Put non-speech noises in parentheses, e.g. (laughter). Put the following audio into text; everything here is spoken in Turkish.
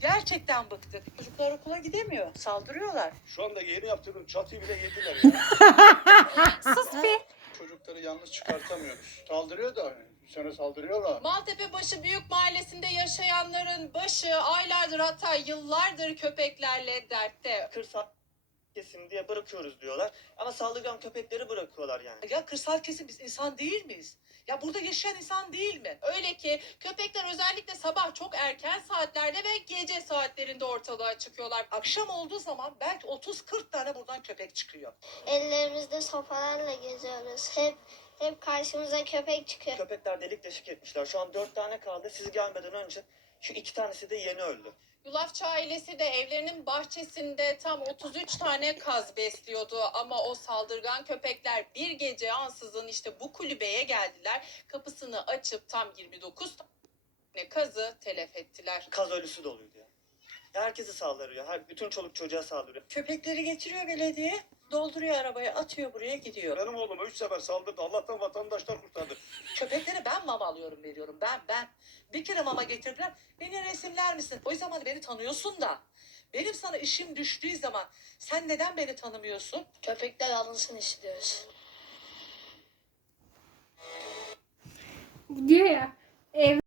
Gerçekten bıktık. Çocuklar okula gidemiyor. Saldırıyorlar. Şu anda yeni yaptığım çatıyı bile yediler ya. (laughs) Sus be. Çocukları yalnız çıkartamıyoruz. Saldırıyor da bir sene saldırıyorlar. Maltepebaşı Büyük Mahallesi'nde yaşayanların başı aylardır hatta yıllardır köpeklerle dertte. kırsal kesim diye bırakıyoruz diyorlar. Ama saldırgan köpekleri bırakıyorlar yani. Ya kırsal kesim biz insan değil miyiz? Ya burada yaşayan insan değil mi? Öyle ki köpekler özellikle sabah çok erken saatlerde ve gece saatlerinde ortalığa çıkıyorlar. Akşam olduğu zaman belki 30-40 tane buradan köpek çıkıyor. Ellerimizde sopalarla geziyoruz. Hep hep karşımıza köpek çıkıyor. Köpekler delik deşik etmişler. Şu an dört tane kaldı. Siz gelmeden önce şu iki tanesi de yeni öldü. Yulafçı ailesi de evlerinin bahçesinde tam 33 tane kaz besliyordu ama o saldırgan köpekler bir gece ansızın işte bu kulübeye geldiler. Kapısını açıp tam 29 tane kazı telef ettiler. Kaz ölüsü doluydu ya. Herkesi saldırıyor. Her, bütün çoluk çocuğa saldırıyor. Köpekleri getiriyor belediye. Dolduruyor arabaya atıyor buraya gidiyor. Benim oğluma üç sefer saldırdı. Allah'tan vatandaşlar kurtardı. Köpeklere ben mama alıyorum veriyorum. Ben ben. Bir kere mama getirdiler. Beni resimler misin? O zaman beni tanıyorsun da. Benim sana işim düştüğü zaman sen neden beni tanımıyorsun? Köpekler alınsın istiyoruz. Diyor ya. Ev